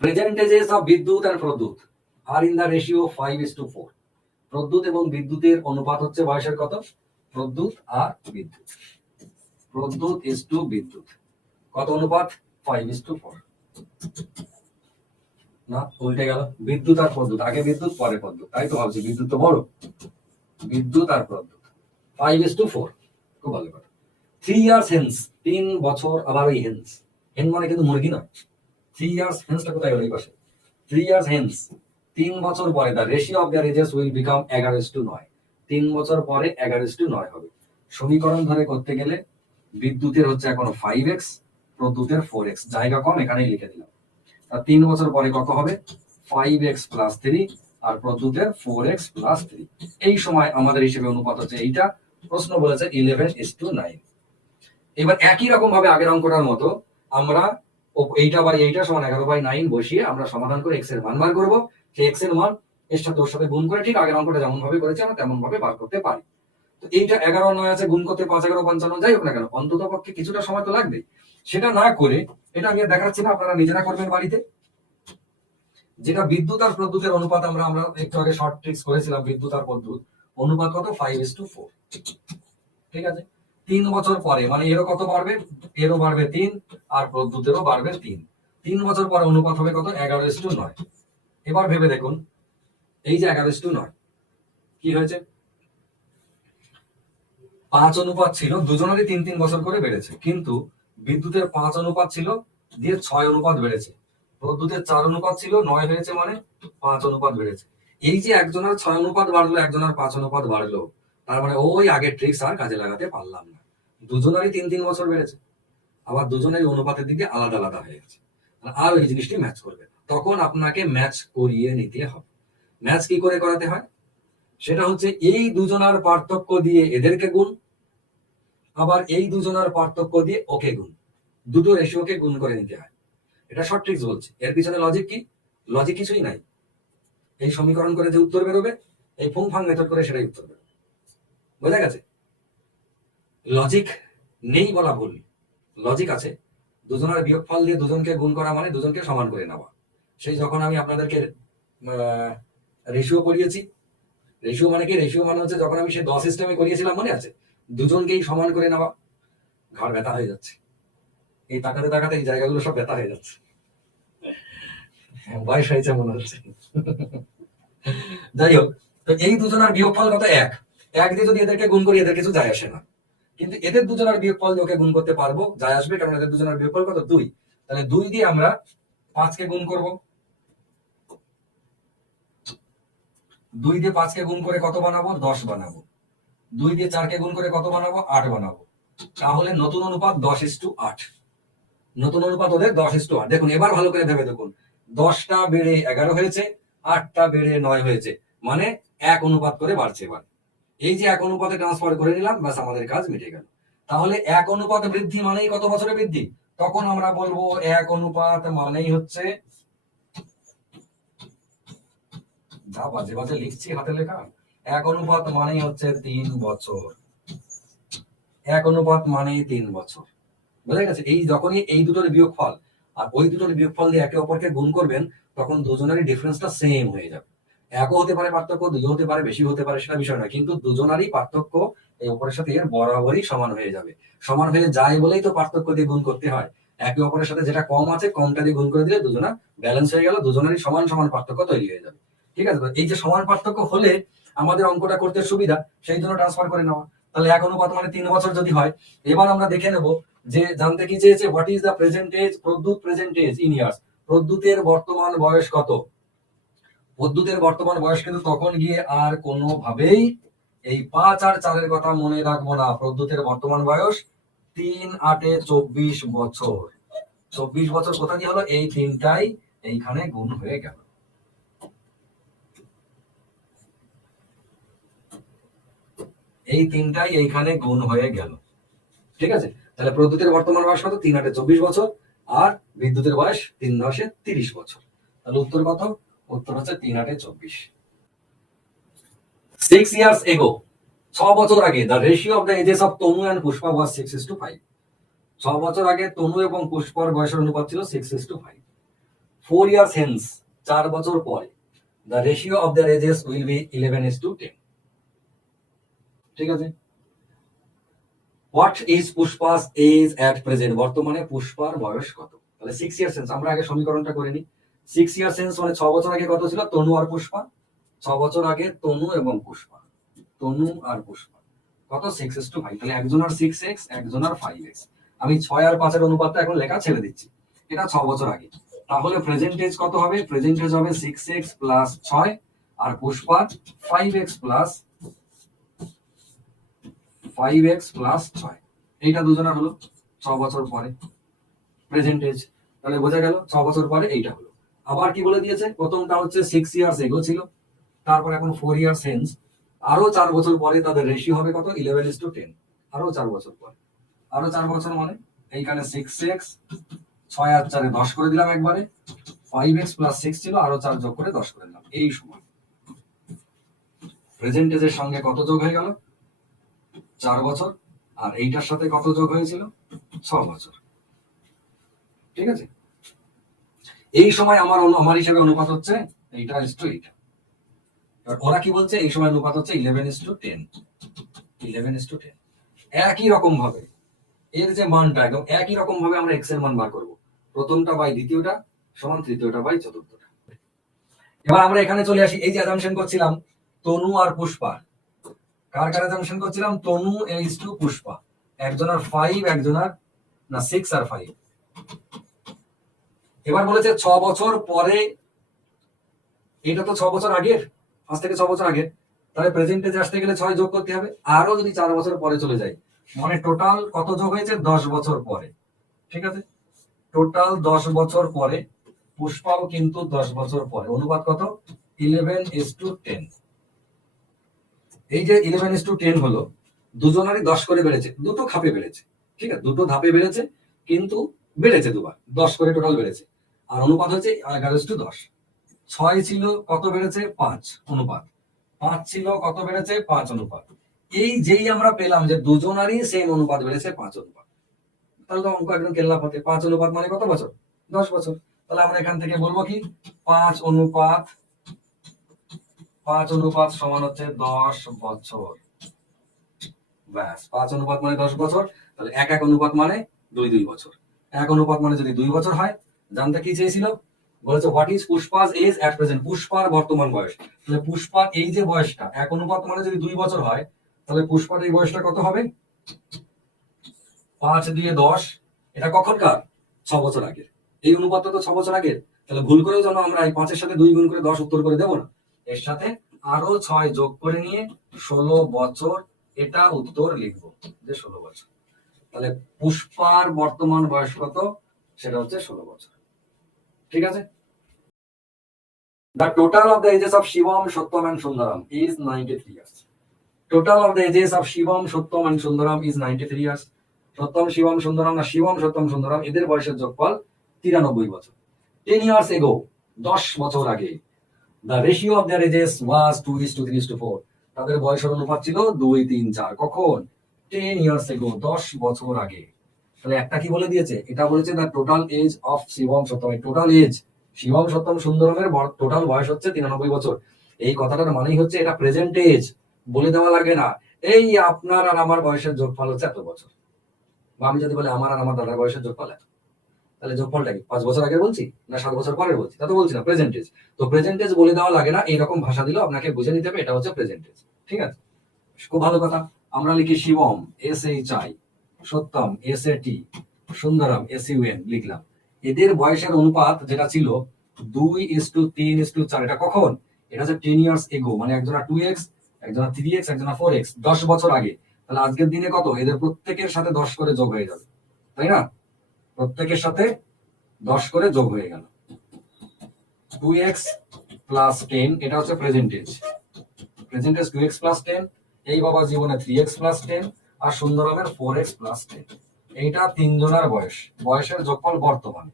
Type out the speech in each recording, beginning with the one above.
প্রেজেন্টেজেস of Bidyut and Pradyut আর in the ratio 5:4। Pradyut এবং বিদ্যুতের অনুপাত হচ্ছে বয়সের কত? প্রদ্যুৎ আর বিদ্যুৎ, প্রদ্যুৎ ইজ টু বিদ্যুৎ কত অনুপাত? 5:4। না, উল্টে গেল, বিদ্যুৎ আর প্রদ্যুৎ, আগে বিদ্যুৎ পরে প্রদ্যুৎ, তাই তো ভাবছি বিদ্যুৎ তো বড়, বিদ্যুৎ আর প্রদ্যুৎ 5:4। খুব ভালো কথা। 3 ইয়ার্স হেন্স, 3 বছর, আবার ওই হেন্স, হেন মানে কিন্তু মুরগি নয়। 3 ইয়ার্স হেন্সটা কোথায় গেল? এই পাশে। 3 ইয়ার্স হেন্স, 3 বছর পরে the ratio of the ages will become 11:9। 3 বছর পরে 11:9 হবে। সমীকরণ ধরে করতে গেলে বিদ্যুতের হচ্ছে এখন 5x, প্রদ্যুতের 4x, জায়গা কম এখানেই লিখে দিলাম। 3 বছর পরে কত হবে? 5x + 3 আর প্রদ্যুতের 4x + 3। এই সময় আমাদের হিসেবে অনুপাত হচ্ছে এইটা। প্রশ্ন বলেছে 11:9। এবার একই রকম ভাবে আগের অঙ্কটার মতো আমরা এইটা বাই এইটা সমান 11/9 বসিয়ে আমরা সমাধান করে x এর মান বার করবো। সেই x এর মান এর সাথে ওর সাথে গুণ করে ঠিক আগের অঙ্কটা যেমন ভাবে করেছি আমরা তেমন ভাবে বার করতে পারি। তো এইটা 11 9 আছে, গুণ করতে 5 11 55, যাই হোক না কেন অন্তত পক্ষে কিছুটা সময় তো লাগবে। সেটা না করে এটা আমি দেখাচ্ছি না, আপনারা নিজেরা করবেন বাড়িতে। যেটা বিদ্যুৎ আর প্রদ্যুতের অনুপাত আমরা একটু আগে শর্ট ট্রিক্স করেছিলাম, বিদ্যুৎ আর প্রদ্যুৎ অনুপাত কত? 5:4। ঠিক আছে, 3 বছর পরে মানে এরও কত বাড়বে? এরও বাড়বে 3 আর প্রদ্যুতেরও বাড়বে 3। 3 বছর পরে অনুপাত হবে কত? 11:9। এবার ভেবে দেখুন, এই যে 11:9 কি হয়েছে? 5 অনুপাত ছিল, দুজনেরই 3 বছর করে বেড়েছে, কিন্তু বিদ্যুতের 5 অনুপাত ছিল দিয়ে 6 অনুপাত বেড়েছে, প্রদ্যুতের 4 অনুপাত ছিল 9 হয়েছে, মানে 5 অনুপাত বেড়েছে। এই যে একজনের 6 অনুপাত বাড়লো, একজনের 5 অনুপাত বাড়লো, তার মানে ওই আগের ট্রিক্স আর কাজে লাগাতে পারলাম না। দুজনেরই 3 বছর বেড়েছে, আবার দুজনেরই অনুপাতের দিকে আলাদা আলাদা হয়ে গেছে, আর ওই জিনিসটি ম্যাচ করবে। তখন আপনাকে ম্যাচ করিয়ে নিতে হবে। ম্যাচ কি করে করাতে হয়? সেটা হচ্ছে এই দুজনার পার্থক্য দিয়ে এদেরকে গুণ, আবার এই দুজনার পার্থক্য দিয়ে ওকে গুণ, দুটো রেশিওকে গুণ করে নিতে হয়। এটা শর্ট ট্রিক্স বলছি। এর পিছনে লজিক কি? লজিক কিছুই নাই। এই সমীকরণ করে যে উত্তর বেরোবে, এই ফুং ফাং মেথড করে সেটাই উত্তর বেরোবে। বোঝা গেছে? লজিক নেই বলা ভুল, লজিক আছে। দুজনের বিয়োগফল দিয়ে দুজনকে গুণ করা মানে দুজনকে সমান করে নেওয়া। সেই যখন আমি আপনাদেরকে রেশিও করিয়েছি, রেশিও মানে কি? রেশিও মানে হচ্ছে যখন আমি সে 10 সিস্টেমে করিয়েছিলাম, মনে আছে? দুজনকেই সমান করে নেওয়া। ঘাড় ব্যথা হয়ে যাচ্ছে, এই তাকাতে তাকাতে এই জায়গাগুলো সব ব্যথা হয়ে যাচ্ছে, বয়স হয়েছে মনে হচ্ছে। যাই হোক, তো এই দুজনের বিয়োগফল কত? 1। 1 দিয়ে যদি এদেরকে গুণ করি এদের কিছু যায় আসে না, কিন্তু এদের দুজনের বিয়োগফল দিয়ে ওকে গুণ করতে পারবো, যায় আসবে, কারণ এদের দুজনের বিয়োগফল কত? 2। তাহলে 2 দিয়ে আমরা 5 কে গুণ করব। 2 দিয়ে 5 কে গুণ করে কত বানাবো? 10 বানাবো। 2 দিয়ে 4 কে গুণ করে কত বানাবো? 8 বানাবো। তাহলে নতুন অনুপাত 10:8। নতুন অনুপাত ওদের 10:8। দেখুন এবার ভালো করে ভেবে দেখুন, 10টা বেড়ে 11 হয়েছে, 8টা বেড়ে 9 হয়েছে, মানে 1 অনুপাত করে বাড়ছে। এবার এই যে 1 অনুপাতে ট্রান্সফার করে নিলাম, ব্যাস আমাদের কাজ মিটে গেল। তাহলে 1 অনুপাত বৃদ্ধি মানেই কত বছরে বৃদ্ধি? তখন আমরা বলবো 1 অনুপাত মানেই হচ্ছে, যা বাজে বাজে লিখছি হাতে লেখা, 1 অনুপাত মানেই হচ্ছে 3 বছর। 1 অনুপাত মানেই 3 বছর। বোঝা গেছে? এই যখনই এই দুটোর বিয়োগফল আর ওই দুটোর বিয়োগফল দিয়ে একে অপরকে গুণ করবেন, তখন দুজনেরই ডিফারেন্সটা সেম হয়ে যাবে। একও হতে পারে পার্থক্য, দুইও হতে পারে, বেশি হতে পারে, সেটা বিষয় না, কিন্তু দুজনারই পার্থক্য এই অপরের সাথে এর বরাবরই সমান হয়ে যাবে। সমান হয়ে যায় বলেই তো পার্থক্য দিয়ে গুণ করতে হয়। একে অপরের সাথে যেটা কম আছে, কমটা দিয়ে গুণ করে দিলে দুজনা ব্যালেন্স হয়ে গেল, দুজনেরই সমান সমান পার্থক্য তৈরি হয়ে যাবে। ঠিক আছে? এই যে সমান পার্থক্য হলে আমাদের অঙ্কটা করতে সুবিধা, সেই জন্য ট্রান্সফার করে নেওয়া। তাহলে 1 অনুপাত মানে 3 বছর যদি হয়, এবার আমরা দেখে নেব যে জানতে কি চেয়েছে, what is the present age, Pradyut present age in years, প্রদ্যুতের বর্তমান বয়স কত? প্রদ্যুতের বর্তমান বয়স কিন্তু তখন গিয়ে আর কোনোভাবেই এই 5 আর 4-এর কথা মনে রাখবো না। প্রদ্যুতের বর্তমান বয়স 3 8 24 বছর। 24 বছর কোথা দিয়ে হলো? এই তিনটাই এইখানে গুণ হয়ে গেল। এই তিনটাই এইখানে গুণ হয়ে গেল। ঠিক আছে? তাহলে প্রদ্যুতের বর্তমান বয়স কত? 3 8 24 বছর, আর বিদ্যুতের বয়স 3 10 30 বছর। তাহলে উত্তর কত? উত্তর হচ্ছে 3 8 24। 6 years ago, 6 বছর আগে, the ratio of the ages of Tanu and Pushpa was 6:5। 6 বছর আগে তনু এবং পুষ্পার বয়সের অনুপাত ছিল 6:5। 4 years hence, 4 বছর পরে, the ratio of their ages will be 11:10. ঠিক আছে। What is Pushpa's age at present, বর্তমানে পুষ্পার বয়স কত? তাহলে 6 ইয়ার সেন্স, আমরা আগে সমীকরণটা করে নিই। 6 ইয়ার সেন্স মানে 6 বছর আগে কত ছিল? তনু আর পুষ্পা। 6 বছর আগে তনু এবং পুষ্পা, তনু আর পুষ্পা কত? 6:5। তাহলে একজনের 6x, একজনের 5x। আমি 6 আর 5 এর অনুপাতটা এখন লেখা ছেড়ে দিচ্ছি, এটা 6 বছর আগে। তাহলে প্রেজেন্টেজ কত হবে? প্রেজেন্টেজ হবে 6x প্লাস 6 আর পুষ্পার 5x প্লাস 6। এইটা দুজনের হলো 6 বছর পরে প্রেজেন্টেজ। তাহলে বোঝা গেল 6 বছর পরে এইটা হলো। আবার কি বলে দিয়েছে? প্রথমটা হচ্ছে 6 ইয়ার্স এগো ছিল, তারপর এখন 4 ইয়ার্স হেন্স, আরো 4 বছর পরে তাদের রেশিও হবে কত? 11:10। আরো 4 বছর পরে, আরো 4 বছর মানে এইখানে 6x, 6 আর 4 10 করে দিলাম একবারে, 5x প্লাস 6 ছিল, আরো 4 যোগ করে 10 করে দিলাম। এই সময় প্রেজেন্টেজের সঙ্গে কত যোগ হয়ে গেল? 4 বছর। আর এইটার সাথে কত যোগ হয়েছিল? 6 বছর। ঠিক আছে। এই সময় আমার হিসেবে অনুপাত হচ্ছে এইটা ইসটু এইটা। এবার ওরা কি বলছে? এই সময় অনুপাত হচ্ছে 11:10। 11:10। একই রকম ভাবে এর যে মানটা একদম একই রকম ভাবে আমরা এক্স এর মান বার করবো। প্রথমটা বাই দ্বিতীয়টা সমান তৃতীয়টা বাই চতুর্থটা। এবার আমরা এখানে চলে আসি। এই যে অ্যাজাম্পশন করছিলাম তনু আর পুষ্পা, কার কার অ্যাজাম্পশন করছিলাম? তনু ইজ টু পুষ্পা। একজনের 5, একজনের না 6 আর 5। এবার বলেছে 6 বছর পরে, এটা তো 6 বছর আগের, আজ থেকে 6 বছর আগের। তাহলে প্রেজেন্টেজ আসতে গেলে 6 যোগ করতে হবে। আরো যদি 4 বছর পরে চলে যাই, মানে টোটাল কত যোগ হয়েছে? 10 বছর পরে। ঠিক আছে, টোটাল 10 বছর পরে। পুষ্পাও কিন্তু 10 বছর পরে। অনুপাত কত? 11:10। এই যে 11:10 হলো, দুজনেরই 10 করে বেড়েছে, দুটো খাপে বেড়েছে। ঠিক আছে, দুটো ধাপে বেড়েছে, কিন্তু বেড়েছে দুবার, 10 করে টোটাল বেড়েছে। আর অনুপাত হচ্ছে 11:10। 6 ছিল কত বেড়েছে? 5 অনুপাত। 5 ছিল কত বেড়েছে? 5 অনুপাত। এই যেই আমরা পেলাম যে দুজনারই সেম অনুপাত বেড়েছে 5 অনুপাত, তাহলে তো অঙ্ক একদম কেল্লা পথে। 5 অনুপাত মানে কত বছর? 10 বছর। তাহলে আমরা এখান থেকে বলবো কি? 5 অনুপাত সমান হচ্ছে 10 বছর। ব্যাস, 5 অনুপাত মানে 10 বছর। তাহলে 1 অনুপাত মানে 2 বছর। 1 অনুপাত মানে যদি 2 বছর হয়, জানতে কি চেয়েছিল? বলেছে what is Pushpa's age at present, পুষ্পার বর্তমান বয়স। তাহলে পুষ্পার এই যে বয়সটা 1 অনুপাত মানে যদি 2 বছর হয়, তাহলে পুষ্পার এই বয়সটা কত হবে? 5 দিয়ে 10। এটা কখনকার? 6 বছর আগের। এই অনুপাতটা তো 6 বছর আগের। তাহলে ভুল করেও যেন আমরা এই 5 এর সাথে 2 গুণ করে 10 উত্তর করে দেবো না। এর সাথে আরো 6 যোগ করে নিয়ে 16 বছর, এটা উত্তর লিখবো যে 16 বছর। তাহলে পুষ্পার বর্তমান বয়স কত? সেটা হচ্ছে 16 বছর। ঠিক আছে। The total of the ages of Shivam, Shattam and Sundaram is 93 years. Total of the ages of Shivam, Shattam and Sundaram is 93 years. সত্যম শিবম সুন্দরম না শিবম সত্যম সুন্দরম, এদের বয়সের যোগফল 93 বছর। 10 years ago, 10 বছর আগে, the ratio of their ages was 2:3:4. তাদের বয়সের অনুপাত ছিল 2:3:4। কখন? 10 years ago, 10 বছর আগে। তাহলে একটা কি বলে দিয়েছে? এটা বলেছে the total age of Shivam Satyam. Total age Shivam Satyam সুন্দরমের টোটাল বয়স হচ্ছে 93 বছর। এই কথাটার মানেই হচ্ছে এটা প্রেজেন্ট এজ, বলে দেওয়া লাগে না এই আপনার আর আমার বয়সের যোগফল হচ্ছে এত বছর। বা আমি যদি বলি আমার আর আমার দাদার বয়সের যোগফল এত, তাহলে যোগফলটা কি 5 বছর আগে বলছি না 7 বছর পরে বলছি? তা তো বলছি না, প্রেজেন্টেজ। তো প্রেজেন্টেজ বলে দেওয়া লাগে না, এইরকম ভাষা দিলেও আপনাকে বুঝে নিতে হবে এটা হচ্ছে প্রেজেন্টেজ। ঠিক আছে, খুব ভালো কথা। আমরা লিখি শিবম SHI, সত্যম SAT, সুন্দরম SUN লিখলাম। এদের বয়সের অনুপাত যেটা ছিল 2:3:4, এটা কখন? এটা হচ্ছে 10 years ago, মানে একজনা 2x, একজনা 3x, একজনা 4x, 10 বছর আগে। তাহলে আজকের দিনে কত? এদের প্রত্যেকের সাথে 10 করে যোগ হয়ে যাবে, তাই না? প্রত্যেকের সাথে 10 করে যোগ হয়ে গেল। 2x প্লাস 10, এটা হচ্ছে প্রেজেন্টেজ। Percentage 2x plus 10। এই বাবা জীবনে 3x প্লাস 10 আর সুন্দরমের 4x প্লাস 10। এইটা তিনজনের বয়স, বয়সের যোগফল বর্তমান।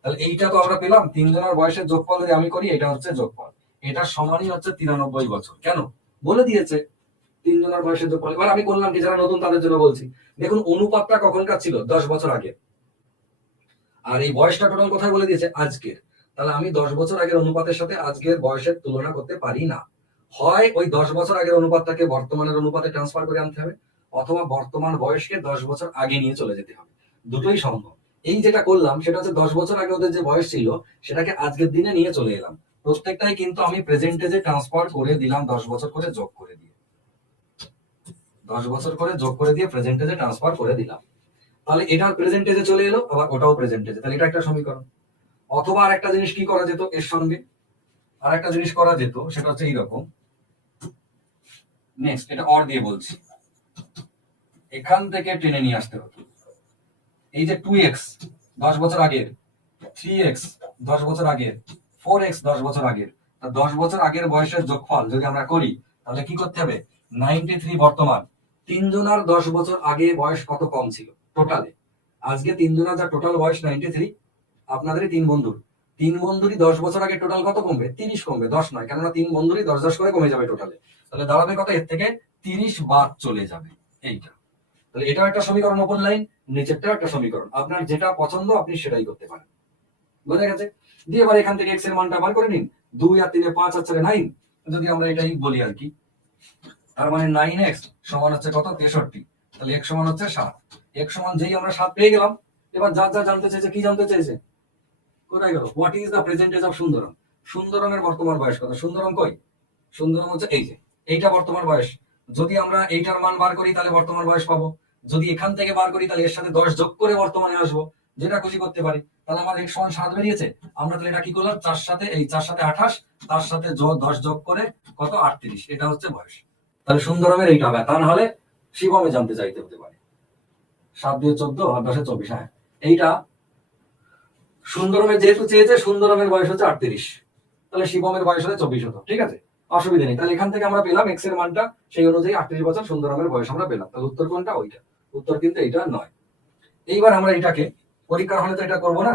তাহলে এইটা তো আমরা পেলাম, তিনজনের বয়সের যোগফল যদি আমি করি, এটা হচ্ছে যোগফল। এটা সমানই হচ্ছে 93 বছর। কেন? বলে দিয়েছে তিনজনের বয়সের যোগফল। এবার আমি করলাম কি, যারা নতুন তাদের জন্য বলছি, দেখুন অনুপাতটা কখনকার ছিল? 10 বছর আগে। আর এই বয়সটা টোটাল কোথায় বলে দিয়েছে? আজকের। তাহলে আমি 10 বছর আগের অনুপাতের সাথে আজকের বয়সের তুলনা করতে পারি না। হয় ওই 10 বছর আগের অনুপাতটাকে বর্তমানের অনুপাতে ট্রান্সফার করে আনতে হবে, অথবা বর্তমান বয়সকে 10 বছর আগে নিয়ে চলে যেতে হবে। দুটোই সম্ভব। এই যেটা করলাম সেটা হচ্ছে 10 বছর আগে ওদের যে বয়স ছিল সেটাকে আজকের দিনে নিয়ে চলে এলাম। প্রত্যেকটাই কিন্তু আমি প্রেজেন্টেজে ট্রান্সফার করে দিলাম 10 বছর করে যোগ করে দিয়ে, 10 বছর করে যোগ করে দিয়ে প্রেজেন্টেজে ট্রান্সফার করে দিলাম। তাহলে এটা প্রেজেন্টেজে চলে এলো, আবার ওটাও প্রেজেন্টেজে, তাহলে এটা একটা সমীকরণ। অথবা আর একটা জিনিস কি করা যেত এর সঙ্গে, আর একটা জিনিস করা যেত সেটা হচ্ছে এইরকম। নেক্সট, এটা অর দিয়ে বলছি, এখান থেকে টেনে নিয়ে আসতে হতো এই যে 2x 10 বছর আগের, 3x 10 বছর আগের, 4x 10 বছর আগের। 10 বছর আগের বয়সের যোগফল যদি আমরা করি তাহলে কি করতে হবে, 93 বর্তমান। তিনজনার 10 বছর আগে বয়স কত কম ছিল টোটালে, আজকে তিনজনের যা টোটাল বয়স 93, আপনাদের তিন বন্ধুর, তিন বন্ধুরই 10 বছর আগে টোটাল কত কমবে, 30 কমবে, 10 নয়, কেননা তিন বন্ধুরই 10 10 করে কমে যাবে টোটালে। তাহলে দাঁড়াবে কত, এর থেকে 30 বাদ চলে যাবে এইটা। তাহলে এটাও একটা সমীকরণ ওপেন লাইন, নিচেরটাও একটা সমীকরণ, আপনার যেটা পছন্দ আপনি সেটাই করতে পারেন। বোঝা গেছে? দিয়ে এবার এখান থেকে এক্স এর মানটা বার করে নিন, 2 আর 3 5 আর 4 9, যদি আমরা এটাই বলি আর কি, তার মানে 9x সমান হচ্ছে কত, 63। তাহলে x সমান হচ্ছে 7। x সমান যেই আমরা 7 পেয়ে গেলাম, এবার যা যা জানতে চাইছে, কি জানতে চাইছে, কোথায় গেল, what is the present age of Sundaram, সুন্দরমের বর্তমান বয়স কত, সুন্দরম কই, সুন্দরম হচ্ছে এই যে এইটা বর্তমান বয়স। যদি আমরা এইটার মান বার করি তাহলে বর্তমান বয়স পাবো, যদি এখান থেকে বার করি তাহলে এর সাথে 10 যোগ করে বর্তমানে আসবো, যেটা খুশি করতে পারি। তাহলে আমার x সমান 7 বেরিয়েছে, আমরা তাহলে এটা কি করলাম, 4 সাথে এই 4 সাথে 28, তার সাথে 10 যোগ করে কত, 38, এটা হচ্ছে বয়স। তাহলে সুন্দরমের এইটা হবে, তা না হলে শিবমে জানতে চাইতে হতে পারে। 7 দিয়ে 14 আর 10 24, হ্যাঁ এইটা সুন্দরমের যেহেতু চেয়েছে, সুন্দরমের বয়স হচ্ছে 38, তাহলে শিবমের বয়স হচ্ছে 24 হতো, ঠিক আছে, অসুবিধা নেই। তাহলে এখান থেকে আমরা পেলাম এক্স এর মানটা, সেই অনুযায়ী 38 বছর সুন্দরমের বয়স আমরা পেলাম। তাহলে উত্তর কোনটা, ওইটা। উত্তর কিন্তু এইটা নয়। এইবার আমরা এটাকে, পরীক্ষার হলে তো এটা করবো না,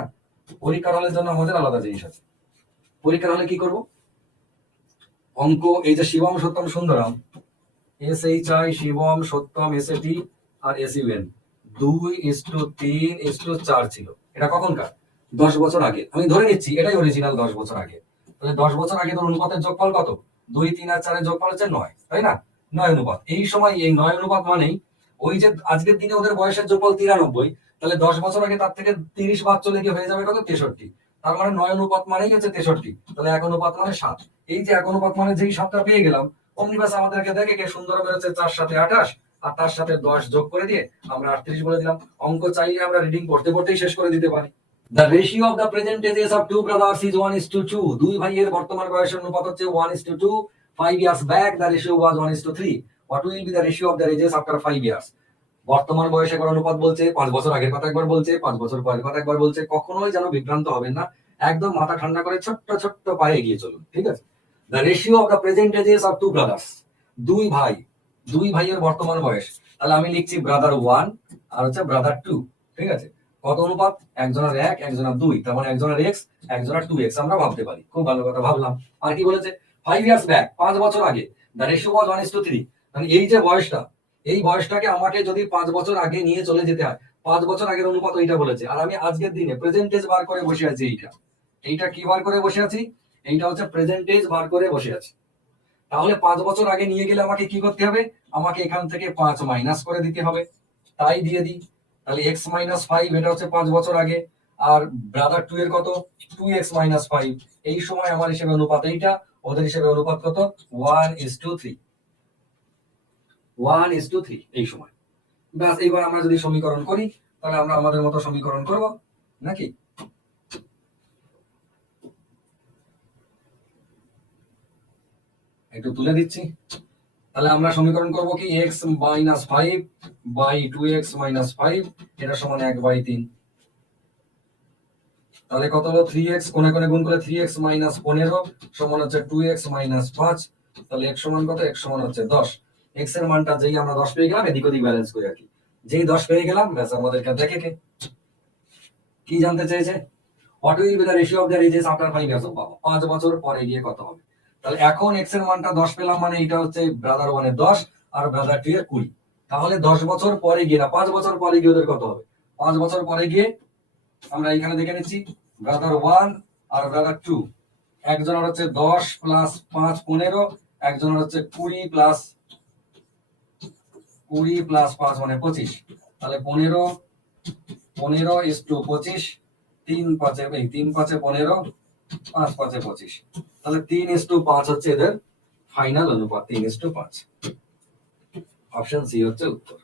পরীক্ষার হলের জন্য আমাদের আলাদা জিনিস আছে। পরীক্ষার হলে কি করব, অঙ্ক এই যে শিবম সত্যম সুন্দরম, SHI শিবম সত্যম SAT আর SUN 2:3:4 ছিল, এটা কখনকার, 10 বছর আগে। আমি ধরে নিচ্ছি এটাই অরিজিনাল 10 বছর আগে। তাহলে 10 বছর আগে তোর অনুপাতের যোগফল কত, 2 3 আর 4 এর যোগফল হচ্ছে 9, তাই না, 9 অনুপাত। এই সময় এই 9 অনুপাত মানেই ওই যে আজকের দিনে ওদের বয়সের যোগফল 93, তাহলে 10 বছর আগে তার থেকে 30 বাদ চলে গিয়ে হয়ে যাবে কত, 63। তার মানে 9 অনুপাত মানেই হচ্ছে 63, তাহলে 1 অনুপাত মানে 7। এই যে 1 অনুপাত মানে যেই 7টা পেয়ে গেলাম, অমনি বাস আমাদেরকে দেখে কে সুন্দর বেরোচ্ছে 4 সাথে 28, আর তার সাথে 10 যোগ করে দিয়ে আমরা 38 বলে দিলাম। অঙ্ক চাইলে আমরা রিডিং পড়তে পড়তেই শেষ করে দিতে পারি। The ratio of the present ages of two brothers is 1:2. দুই ভাইয়ের বর্তমান বয়সের অনুপাত হচ্ছে 1:2. 5 years back the ratio was 1:3. What will be the ratio of their ages after 5 years? বর্তমান বয়সে একবার অনুপাত বলছে, 5 বছর আগের কথা একবার বলছে, 5 বছর পরের কথা একবার বলছে, কখনোই যেন বিভ্রান্ত হবেন না, একদম মাথা ঠান্ডা করে ছোট্ট ছোট্ট পায়ে এগিয়ে চলুন, ঠিক আছে। The ratio of the present ages of two brothers, দুই ভাই, দুই ভাইয়ের বর্তমান বয়স, তাহলে আমি লিখছি ব্রাদার 1 আর হচ্ছে ব্রাদার 2, ঠিক আছে। কত অনুপাত, একজনের 1 একজনের 2, তার মানে একজনের x একজনের 2x আমরা ভাবতে পারি, খুব ভালো কথা ভাবলাম। আর কি বলেছে, 5 years back 5 বছর আগে, the ratio was 1:3, মানে এই যে বয়সটা, এই বয়সটাকে আমাকে যদি 5 বছর আগে নিয়ে চলে যেতে হয়, 5 বছর আগের অনুপাত এইটা বলেছে, আর আমি আজকের দিনে প্রেজেন্টেজ বার করে বসে আছি। এইটা কি বার করে বসে আছি, এইটা হচ্ছে প্রেজেন্টেজ বার করে বসে আছি। তাহলে 5 বছর আগে নিয়ে গেলে আমাকে কি করতে হবে, আমাকে এখান থেকে 5 মাইনাস করে দিতে হবে, তাই দিয়ে দিই। তাহলে x - 5 এটা হচ্ছে 5 বছর আগে, আর ব্রাদার 2 এর কত, 2x - 5। এই সময় আমার হিসেবে অনুপাত এইটা, ওদের হিসেবে অনুপাত কত, 1:3, 1:3 এই সময়। ব্যাস, এইবার আমরা যদি সমীকরণ করি তাহলে আমরা আমাদের মতো সমীকরণ করব নাকি। একটু তুলে দিচ্ছি। তাহলে আমরা সমীকরণ করব কি, x - 5 বাই 2x - 5 এটা সমান 1/3। তাহলে কত হলো, 3x কোণে কোণে গুণ করলে 3x - 15 সমান হচ্ছে 2x - 5। তাহলে x সমান কত, x সমান হচ্ছে 10। x এর মানটা যেই আমরা 10 পেয়ে গেলাম, এদিক ওদিক ব্যালেন্স করে আর কি, যেই 10 পেয়ে গেলাম ব্যাস, আমাদেরকে দেখে কে কি জানতে চেয়েছে, what will be the ratio of the ages after 5 years. বাবা, 5 বছর পরে গিয়ে কত হবে। তাহলে এখন x এর মানটা 10 পেলাম, মানে এটা হচ্ছে ব্রাদার 1 এর 10 আর ব্রাদার 2 এর 20। তাহলে 10 বছর পরে গিয়ে না, 5 বছর পরে গিয়ে ওদের কত হবে, 5 বছর পরে গিয়ে আমরা এখানে দেখে নিচ্ছি, ব্রাদার 1 আর ব্রাদার 2। একজনের হচ্ছে 10 প্লাস 5 15, একজনের হচ্ছে 20 প্লাস 5 মানে 25। তাহলে 15:25, 3 5 15, 5 5 25। তাহলে 3:5 হচ্ছে এদের ফাইনাল অনুপাত, 3:5। অপশন সি হচ্ছে উত্তর।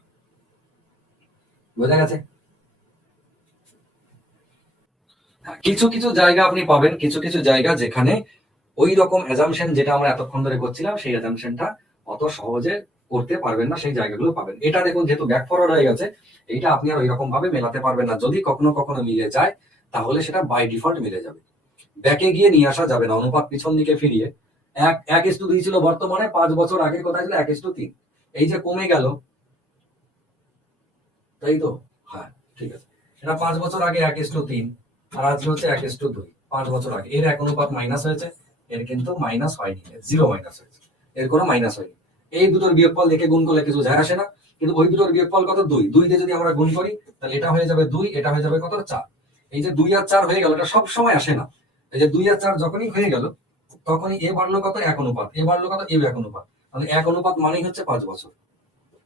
বোঝা গেছে? কিছু কিছু জায়গা আপনি পাবেন, কিছু কিছু জায়গা যেখানে ওই রকম অ্যাজাম্পশন যেটা আমরা এতক্ষণ ধরে করছিলাম সেই অ্যাজাম্পশনটা অত সহজে করতে পারবেন না, সেই জায়গাগুলো পাবেন। এটা দেখুন যেহেতু ব্যাক ফরওয়ার্ড হয়ে গেছে, এইটা আপনি আর ওই রকম ভাবে মেলাতে পারবেন না। যদি কখনো কখনো মিলে যায় তাহলে সেটা বাই ডিফল্ট মিলে যাবে, ব্যাকে গিয়ে নিয়ে আসা যাবে না। অনুপাত পিছন দিকে ফিরিয়ে 1:2 ছিল বর্তমানে, 5 বছর আগের কথা ছিল 1:3, এই যে কমে গেল, তাই তো? হ্যাঁ, ঠিক আছে। এটা 5 বছর আগে 1:3 আর আজকে হচ্ছে 1:2। 5 বছর আগে এর এক অনুপাত মাইনাস হয়েছে, এর কিন্তু মাইনাস হয়নি, জিরো মাইনাস হয়েছে, এর কোনো মাইনাস হয়নি। এই দুটোর বিয়োগফল দেখে গুণ করলে কিছু যায় আসে না, কিন্তু ওই দুটোর বিয়োগফল কত? 2। 2 দিয়ে যদি আমরা গুণ করি তাহলে এটা হয়ে যাবে 2, এটা হয়ে যাবে কত? 4। এই যে 2 আর 4 হয়ে গেল, এটা সব সময় আসে না। এই যে 2 আর 4 যখনই হয়ে গেল তখনই এ বাড়লো কত? 1 অনুপাত, এ বাড়লো কত? এ 1 অনুপাত। মানে 1 অনুপাত মানেই হচ্ছে 5 বছর।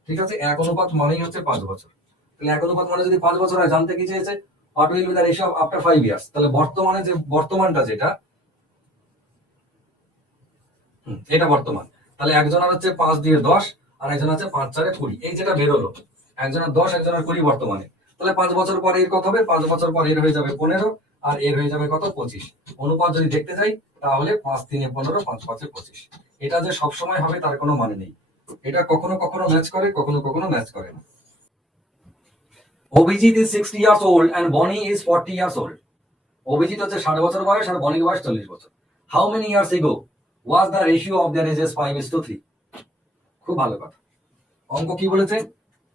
ঠিক আছে, 1 অনুপাত মানেই হচ্ছে 5 বছর। তাহলে 1 অনুপাত মানে যদি 5 বছর হয়, জানতে কি চেয়েছে? What will be the ratio after 5 years. তাহলে বর্তমানে যে বর্তমানটা যেটা, এটা বর্তমান। তাহলে একজনের হচ্ছে 5 দিয়ে 10 আর একজনের হচ্ছে 5 4 20, এই যেটা বেরোলো, একজনের 10 একজনের 20 বর্তমানে। তাহলে 5 বছর পর এর কত হবে? 5 বছর পর এর হয়ে যাবে 15 আর এর হয়ে যাবে কত? 25। অনুপাত যদি দেখতে যাই তাহলে 5 3 15, 5 5 25। এটা যে সব সময় হবে তার কোনো মানে নেই, এটা কখনো কখনো ম্যাচ করে, কখনো কখনো ম্যাচ করে না। Abhijit is 60 years old and Bonnie is 40 years old. Abhijit হচ্ছে 60 বছর বয়স আর বনির বয়স 40 বছর। How many years ago was the ratio of their ages 5:3? খুব ভালো কথা। অঙ্ক কি বলেছে?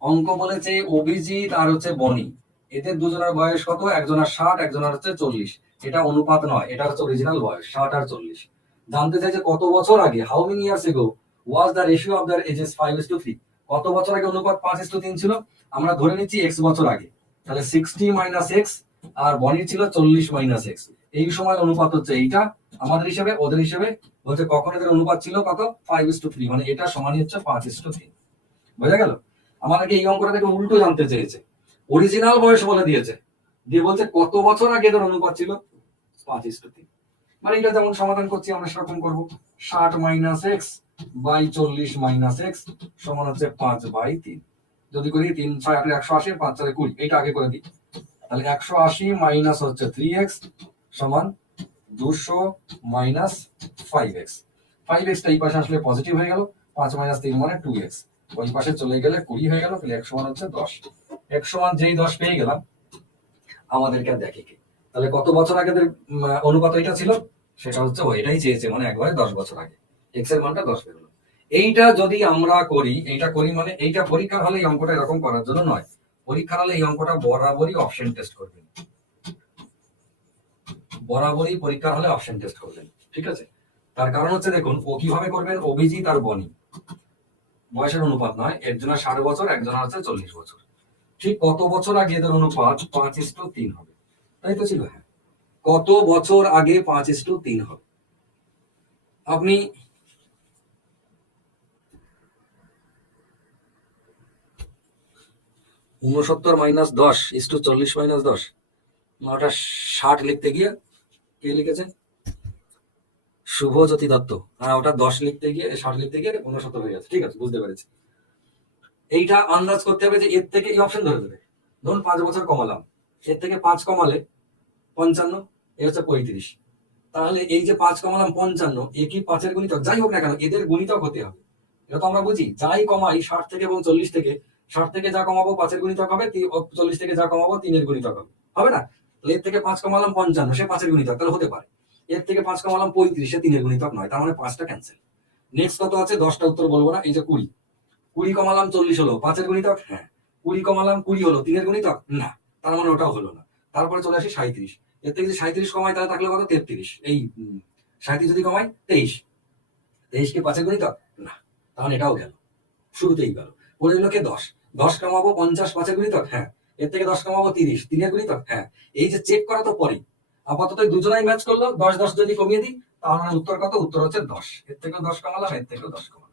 অঙ্ক বলেছে অভিজিৎ আর হচ্ছে বনি, এদের দুজনের বয়স কত? একজনের 60, একজনের হচ্ছে 40। এটা অনুপাত নয়, এটা হচ্ছে অরিজিনাল বয়স, 60 আর 40। জানতে চাইছে কত বছর আগে, how many years ago was the ratio of their ages 5:3। কত বছর আগে অনুপাত 5:3 ছিল? আমরা ধরে নিচ্ছি x বছর আগে, তাহলে 60 মাইনাস x, আর বনির ছিল 40 মাইনাস x। এই সময় অনুপাত হচ্ছে এইটা আমাদের হিসেবে, ওদের হিসেবে বলছে কখন এদের অনুপাত ছিল কত? 5:3, মানে এটা সমানই হচ্ছে 5:3। বোঝা গেল? আমাদেরকে এই অঙ্কটা থেকে উল্টো জানতে চেয়েছে, অরিজিনাল বয়স বলে দিয়েছে, দিয়ে বলছে কত বছর আগে এদের অনুপাত ছিল 5:3। মানে এটা যেমন সমাধান করছি আমরা সেরকম করবো, 60 minus x by 40 minus x সমান হচ্ছে 5/3। যদি করি 3 6 8 180, 5 4 20, এটা আগে করে দিই। তাহলে 180 মাইনাস হচ্ছে 3x সমান 200 মাইনাস 5x। 5x এই পাশে আসলে পজিটিভ হয়ে গেল, 5 মাইনাস 3 মানে 2x, ওই পাশে চলে গেলে 20 হয়ে গেল। তাহলে x সমান হচ্ছে 10। x সমান যেই 10 পেয়ে গেলাম, আমাদেরকে আর দেখে কি, তাহলে কত বছর আগে অনুপাত এটা ছিল? সেটা হচ্ছে এটাই চেয়েছে, মানে একবারে 10 বছর আগে, x এর মানটা 10 বেরোলো। এইটা যদি আমরা করি, এইটা করি মানে এইটা পরীক্ষার হলে এই অঙ্কটা এরকম করার জন্য নয়, পরীক্ষার হলে এই অঙ্কটা বরাবরই অপশন টেস্ট করবেন, বরাবরই পরীক্ষার হলে অপশন টেস্ট করবেন। ঠিক আছে, তার কারণ হচ্ছে দেখুন ও কিভাবে করবেন, অভিজিৎ আর বনি বয়সের অনুপাত নয়, একজনের 60 বছর, একজনের হচ্ছে 40 বছর। ঠিক কত বছর আগে এদের অনুপাত 5:3 হবে, তাই তো ছিল? হ্যাঁ, কত বছর আগে 5:3 হবে? আপনি 69 মাইনাস 10 ইস্টু 40 মাইনাস 10, ওটা 60 লিখতে গিয়ে কে লিখেছে? শুভজ্যোতি দত্ত। হ্যাঁ, ওটা 10 লিখতে গিয়ে 60 লিখতে গিয়ে 69 হয়ে গেছে। ঠিক আছে, বুঝতে পেরেছি। এইটা আন্দাজ করতে হবে যে এর থেকে এই অপশন ধরে দেবে। ধরুন 5 বছর কমালাম, এর থেকে 5 কমালে 55, এ হচ্ছে 35। তাহলে এই যে 5 কমালাম 55, এ কি 5-এর গুণিতক? যাই হোক না কেন এদের গুণিতক হতে হবে। এটা তো আমরা বুঝি, যাই কমাই 60 থেকে এবং 40 থেকে, 60 থেকে যা কমাবো 5-এর গুণিতক হবে, 40 থেকে যা কমাবো 3-এর গুণিতক হবে, হবে না? তাহলে এর থেকে 5 কমালাম 55, সে 5-এর গুণিতক, তাহলে হতে পারে। এর থেকে 5 কমালাম 35, সে 3-এর গুণিতক নয়, তার মানে 5টা ক্যান্সেল। নেক্সট কত আছে? 10টা উত্তর বলবো না। এই যে 20, 20 কমালাম 40 হলো 5-এর গুণিতক, হ্যাঁ। 20 কমালাম 20 হলো 3-এর গুণিতক, না, তার মানে ওটাও হলো না। তারপরে চলে আসি 37, এর থেকে যদি 37 কমাই তাহলে থাকলে কত? 33। এই 37 যদি কমাই 23, 23 কি 5-এর গুণিতক? না, তাহলে এটাও গেল, শুরুতেই গেল। পড়ে দিল কে? 10, 10 কমাবো 50, 5-এর গুণিতক, হ্যাঁ। এর থেকে 10 কমাবো 30, 3-এর গুণিতক, হ্যাঁ। এই যে চেক করা তো পরেই, আপাতত এই দুজনাই ম্যাচ করলো, 10 10 যদি কমিয়ে দিই তাহলে উত্তর কত? উত্তর হচ্ছে 10। এর থেকেও 10 কমালাম, এর থেকেও 10 কমালাম।